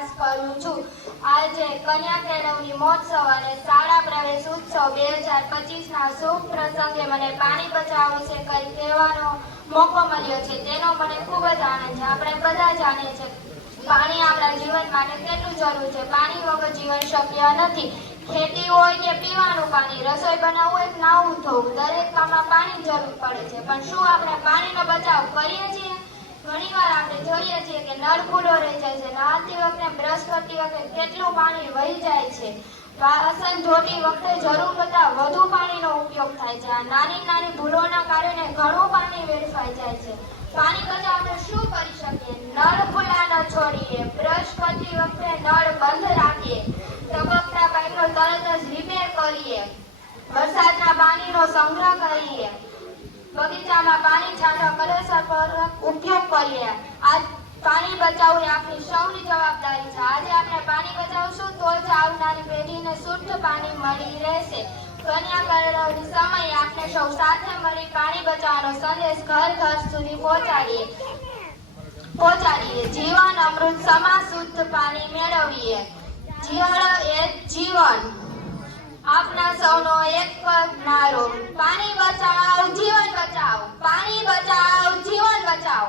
પ્રયાસ કરું છું। આજે કન્યા કેળવણી મહોત્સવ અને શાળા પ્રવેશ ઉત્સવ 2025ના શુભ પ્રસંગે મને પાણી બચાવો વિશે કંઈ કહેવાનો મોકો મળ્યો છે, તેનો મને ખૂબ જ આનંદ છે। આપણે બધા જાણીએ છીએ પાણી આપણા જીવન માટે કેટલું જરૂરી છે। પાણી વગર જીવન શક્ય નથી। ખેતી હોય કે પીવાનું પાણી, રસોઈ બનાવવું હોય કે નાહવું ધોવું, દરેક કામમાં પાણી જરૂર પડે છે। પણ શું આપણે પાણીનો બચાવ કરીએ છીએ? ઘણીવાર આપણે જોઈએ છીએ કે નળ ખુલ્લો રહી જાય છે, નહાતી વખતે, બ્રશ કરતી વખતે કેટલું પાણી વહી જાય છે। વાસણ ધોતી વખતે જરૂર કરતાં વધુ પાણીનો ઉપયોગ થાય છે। આ નાની નાની ભૂલોના કારણે ઘણું પાણી વેડફાઈ જાય છે। પાણી બચાવ આપણે શું કરી શકીએ? નળ ખુલ્લા ન છોડીએ, બ્રશ કરતી વખતે નળ બંધ રાખીએ, ટપકતા પાઇપનો તરત જ રિપેર કરીએ, વરસાદના પાણીનો સંગ્રહ કરીએ, બગીચામાં પાણી છાંટવા કલેસરપૂર્વક ઉપયોગ કરીએ। આ પાણી બચાવવું એ આપણી સૌની જવાબદારી છે। આજે આપણે પાણી બચાવશું તો જ આવનારી પેઢીને શુદ્ધ પાણી મળી રહેશે। કન્યા કેળવણી સમયે આપણે સૌ સાથે મળી પાણી બચાવવાનો સંદેશ ઘર ઘર સુધી પહોંચાડીએ। જીવન અમૃત સમા શુદ્ધ પાણી મેળવીએ। જળ એ જીવન, આપના સૌનો એક જ નારો, પાણી બચાવ જીવન બચાવ, પાણી બચાવ જીવન બચાવ।